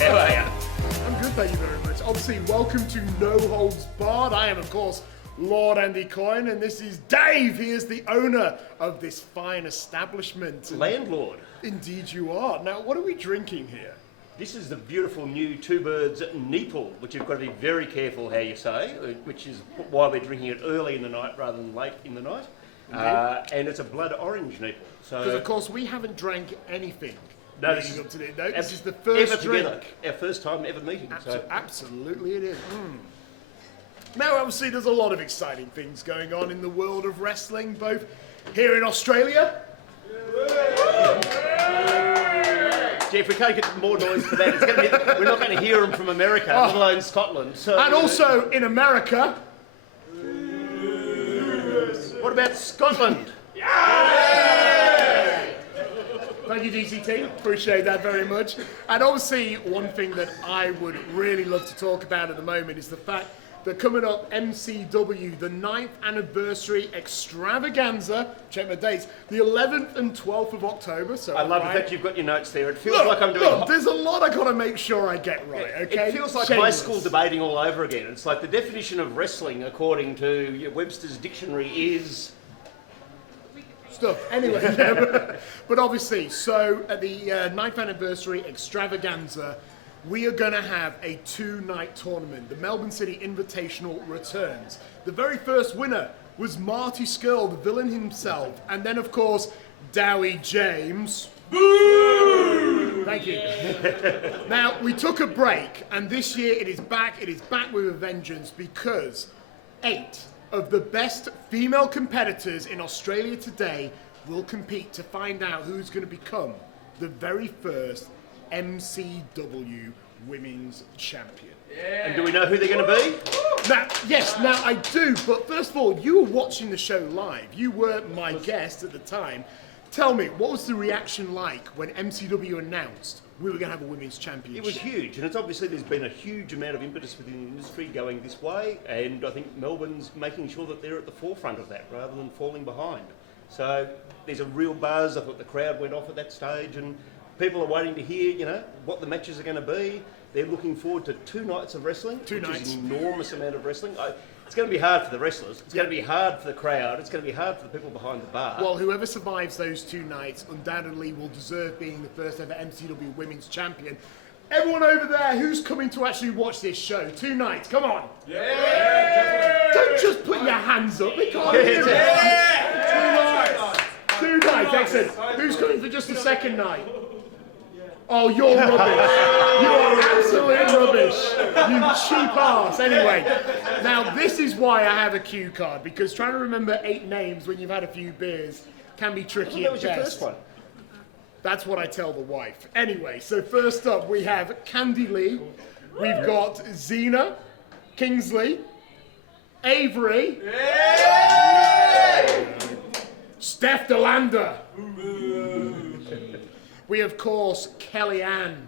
How are you? I'm good, thank you very much. Obviously, welcome to No Holds Barred. I am, of course, Lord Andy Coyne, and this is Dave. He is the owner of this fine establishment. Landlord. Indeed you are. Now, what are we drinking here? This is the beautiful new Two Birds Brewing, which you've got to be very careful how you say, which is why we're drinking it early in the night rather than late in the night. And it's a blood orange Neeple. Because, of course, we haven't drank anything. No, this up to this. No, this is the first drink. Together, our first time ever meeting. Absolutely it is. Now, obviously, there's a lot of exciting things going on in the world of wrestling, both here in Australia. If we can't get more noise for that, we're not going to hear them from America, let alone Scotland. So, and also in America. What about Scotland? Thank you, DCT. Appreciate that very much. And obviously, one thing that I would really love to talk about at the moment is the fact that coming up, MCW, the 9th anniversary extravaganza, check my dates, the 11th and 12th of October. So I love the fact you've got your notes there. It feels like I'm doing... Look, there's a lot I got to make sure I get right, okay? It feels like high school debating all over again. It's like the definition of wrestling, according to Webster's dictionary, is... stuff. Anyway, but obviously, so at the 9th anniversary extravaganza, we are going to have a 2-night tournament. The Melbourne City Invitational returns. The very first winner was Marty Skrull, the villain himself, and then, of course, Davey James. Boo! Thank you. Now, we took a break, and this year it is back. It is back with a vengeance because 8 of the best female competitors in Australia today will compete to find out who's going to become the very first MCW Women's Champion. Yeah. And do we know who they're going to be? Now, yes, now I do, but first of all, you were watching the show live. You were my guest at the time. Tell me, what was the reaction like when MCW announced we were going to have a women's championship? It was huge, and it's obviously there's been a huge amount of impetus within the industry going this way, and I think Melbourne's making sure that they're at the forefront of that rather than falling behind. So there's a real buzz. I thought the crowd went off at that stage, and people are waiting to hear, what the matches are going to be. They're looking forward to 2 nights of wrestling, which is an enormous amount of wrestling. It's going to be hard for the wrestlers. It's going to be hard for the crowd. It's going to be hard for the people behind the bar. Well, whoever survives those 2 nights undoubtedly will deserve being the first ever MCW Women's Champion. Everyone over there, who's coming to actually watch this show? 2 nights, come on. Yeah! Don't just put your hands up. We can't hear it. Yeah. 2 nights, excellent. Who's coming for just the second night? Oh, you're rubbish. You are absolute rubbish. You cheap ass. Anyway, now this is why I have a cue card, because trying to remember 8 names when you've had a few beers can be tricky at best. That was your first one. That's what I tell the wife. Anyway, so first up we have Candy Lee. We've got Xena, Kingsley, Avery, Steph Delander. We, of course, Kellyanne.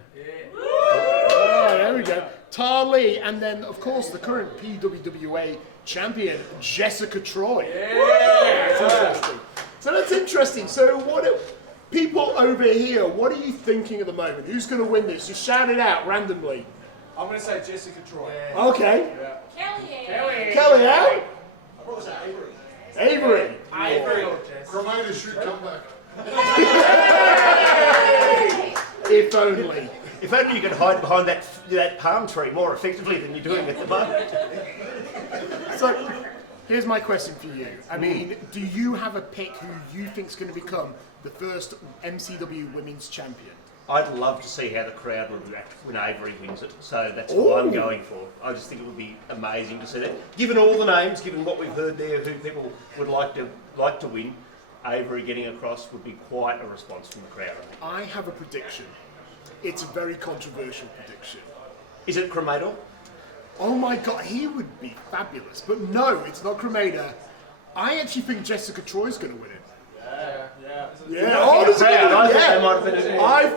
Oh, there we go. Tar Lee, and then, of course, the current PWWA champion, Jessica Troy. That's interesting. So that's interesting. So people over here, what are you thinking at the moment? Who's going to win this? Just shout it out randomly. I'm going to say Jessica Troy. Okay. Kellyanne. Kellyanne? I probably say Avery. Cremata should come back. If only. If only you could hide behind that palm tree more effectively than you're doing at the moment. So, here's my question for you. I mean, do you have a pick who you think is going to become the first MCW Women's Champion? I'd love to see how the crowd would react when Avery wins it. So that's what I'm going for. I just think it would be amazing to see that. Given all the names, given what we've heard there, who people would like to win, Avery getting across would be quite a response from the crowd, I think. I have a prediction. It's a very controversial prediction. Is it Cremator? Oh my god, he would be fabulous. But no, it's not Cremator. I actually think Jessica Troy's going to win it. Yeah. Oh, there's a good one. I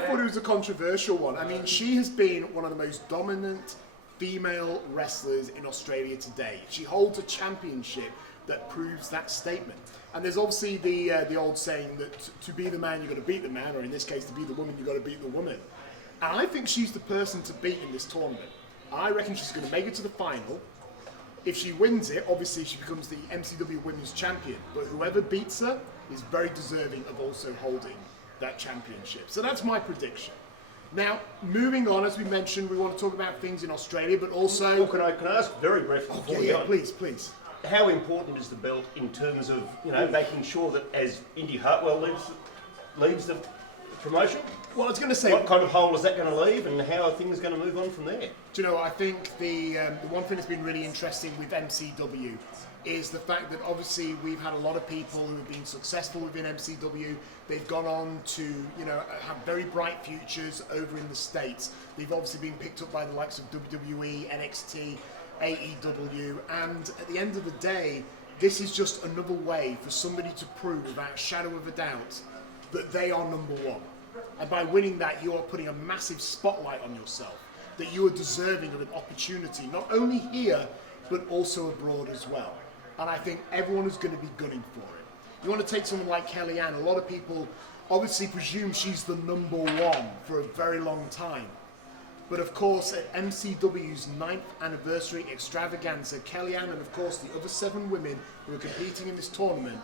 thought it was a controversial one. I mean, she has been one of the most dominant female wrestlers in Australia today. She holds a championship that proves that statement. And there's obviously the old saying that to be the man, you've got to beat the man, or in this case, to be the woman, you've got to beat the woman. And I think she's the person to beat in this tournament. I reckon she's going to make it to the final. If she wins it, obviously she becomes the MCW Women's Champion. But whoever beats her is very deserving of also holding that championship. So that's my prediction. Now, moving on, as we mentioned, we want to talk about things in Australia, but also... Well, can I ask very briefly before we go on? Please. How important is the belt in terms of, making sure that as Indy Hartwell leaves the promotion? Well, I was going to say... What kind of hole is that going to leave, and how are things going to move on from there? Do you know, I think the one thing that's been really interesting with MCW is the fact that obviously we've had a lot of people who have been successful within MCW. They've gone on to, have very bright futures over in the States. They've obviously been picked up by the likes of WWE, NXT, AEW, and at the end of the day, this is just another way for somebody to prove without a shadow of a doubt that they are number one. And by winning that, you are putting a massive spotlight on yourself, that you are deserving of an opportunity, not only here, but also abroad as well. And I think everyone is going to be gunning for it. You want to take someone like Kellyanne, a lot of people obviously presume she's the number one for a very long time. But of course, at MCW's 9th anniversary extravaganza, Kellyanne and of course the other 7 women who are competing in this tournament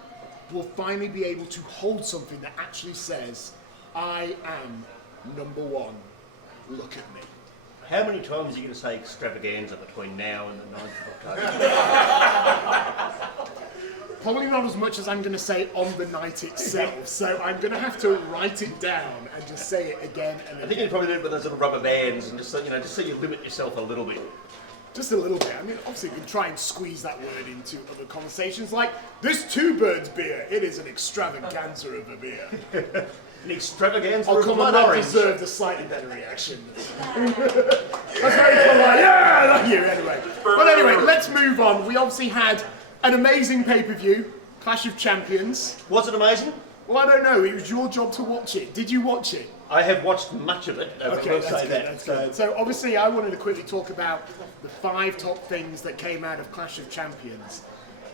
will finally be able to hold something that actually says, I am number one. Look at me. How many times are you going to say extravaganza between now and the 9th of October? Probably not as much as I'm going to say on the night itself, so I'm going to have to write it down and just say it again and again. I think you probably do it with those little rubber bands and just so you limit yourself a little bit. Just a little bit. I mean, obviously, we can try and squeeze that word into other conversations, like this Two Birds beer. It is an extravaganza of a beer. An extravaganza I'll of come blood on, that orange. deserved a slightly better reaction. That's very polite. Yeah, thank you, anyway. But anyway, let's move on. We obviously had an amazing pay-per-view, Clash of Champions. Was it amazing? Well, I don't know. It was your job to watch it. Did you watch it? I have watched much of it. Okay, that's good. So obviously, I wanted to quickly talk about the 5 top things that came out of Clash of Champions.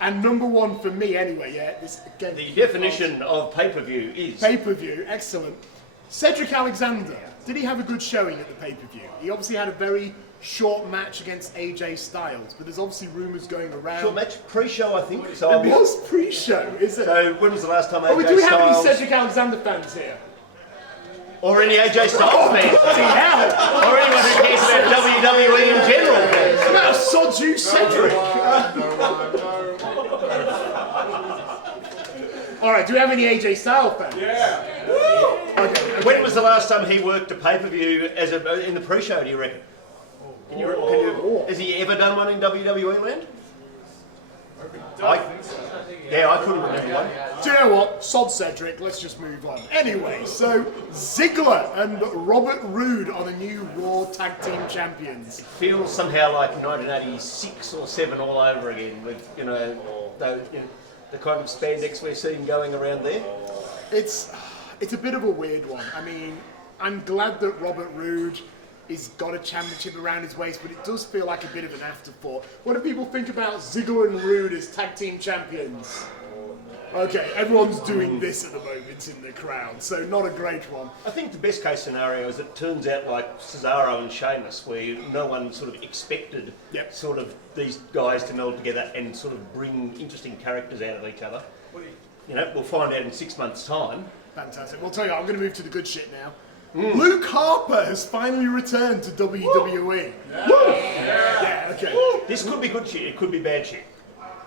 And number one for me, anyway, this again. The definition of pay-per-view is... Pay-per-view, excellent. Cedric Alexander, did he have a good showing at the pay-per-view? He obviously had a very short match against AJ Styles, but there's obviously rumours going around. Short match, pre-show, I think. So It was pre-show, is it? So when was the last time AJ Styles... do we have any Cedric Alexander fans here? Or any AJ Styles fans? Hell! Or anyone who cares about WWE in general fans? What about Soju Cedric? Alright, do we have any AJ Styles fans? Yeah. Okay. When was the last time he worked a pay-per-view in the pre-show, do you reckon? Has he ever done one in WWE land? Yeah, I couldn't remember one. Do you know what? Sod Cedric, let's just move on. Anyway, so Ziggler and Robert Roode are the new Raw Tag Team Champions. Feels somehow like 1986 or 7 all over again with, the kind of spandex we're seeing going around there. It's a bit of a weird one. I mean, I'm glad that Robert Roode has got a championship around his waist, but it does feel like a bit of an afterthought. What do people think about Ziggler and Roode as tag team champions? Okay, everyone's doing this at the moment in the crowd, so not a great one. I think the best case scenario is it turns out like Cesaro and Sheamus, where no one sort of expected sort of these guys to meld together and sort of bring interesting characters out of each other. We'll find out in 6 months' time. Fantastic. Well, tell you what, I'm going to move to the good shit now. Luke Harper has finally returned to WWE. Yeah, okay. This could be good shit, it could be bad shit.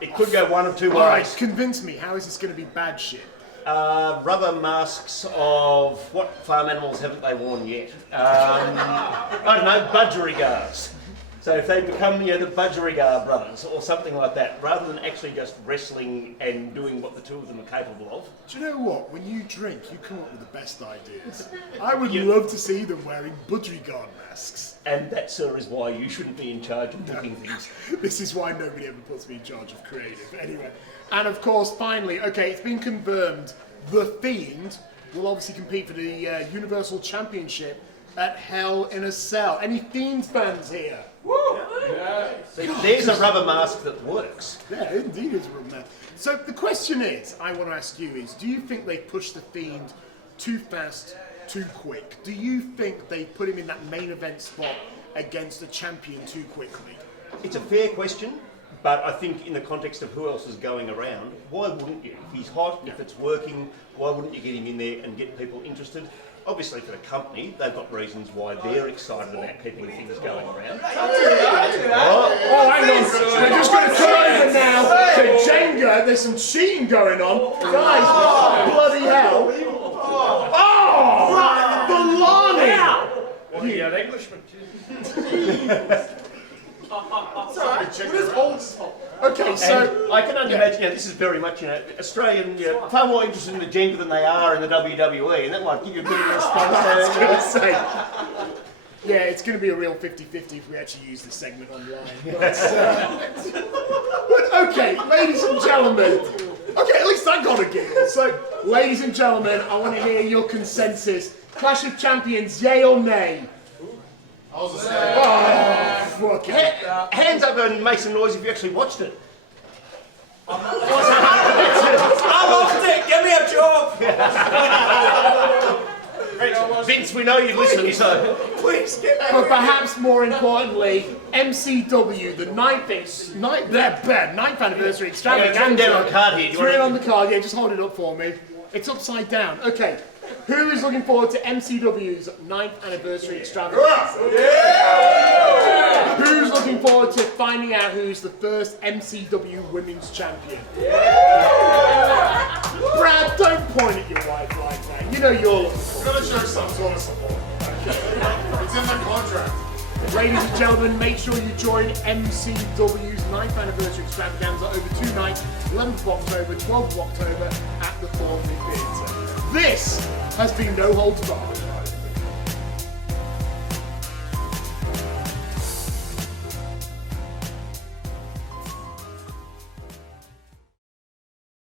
It could go one of two ways. Alright, convince me, how is this going to be bad shit? Rubber masks of what farm animals haven't they worn yet? I don't know, budgerigars. So if they become the budgerigar brothers or something like that, rather than actually just wrestling and doing what the two of them are capable of. Do you know what? When you drink, you come up with the best ideas. I would love to see them wearing budgerigar masks. And that, sir, is why you shouldn't be in charge of booking things. This is why nobody ever puts me in charge of creative. Anyway, and of course, finally, okay, it's been confirmed, The Fiend will obviously compete for the Universal Championship at Hell in a Cell. Any Fiend fans here? Woo! Yeah. There's a rubber mask that works. Yeah, indeed it's a rubber mask. So the question is, I want to ask you is, do you think they pushed The Fiend too fast, too quick? Do you think they put him in that main event spot against a champion too quickly? It's a fair question, but I think in the context of who else is going around, why wouldn't you? If he's hot, if it's working, why wouldn't you get him in there and get people interested? Obviously for the company, they've got reasons why they're excited about keeping things going around. Oh, hang on. We're just going to come over now to Jenga. There's some cheating going on. Guys, bloody hell. Oh! Baloney! Yeah, an Englishman. Okay, so... I can only imagine, this is very much, Australian, far more interested in the Jenga than they are in the WWE, and that might give you a bit of a response there. Yeah, it's going to be a real 50-50 if we actually use this segment online. But okay, ladies and gentlemen. Okay, at least I got a giggle. So, ladies and gentlemen, I want to hear your consensus. Clash of Champions, yay or nay? I was a Fuck it. Hands up and make some noise if you actually watched it. I loved it! Give me a job! Vince, we know you listen, so... Please, give me But perhaps more importantly, MCW, the ninth anniversary extravaganza. Turn down on the card here. Throw it on the card, yeah, just hold it up for me. It's upside down. Okay, who is looking forward to MCW's 9th anniversary extravaganza? Who's looking forward to finding out who's the first MCW Women's Champion? Brad, don't point at your wife like that. You know you're looking forward. We're going to show some sort of support. It's in the contract. Ladies and gentlemen, make sure you join MCW's 9th anniversary extravaganza over 2 nights, 11th of October, 12th of October at the Thornley Theatre. This has been No Holds Barred.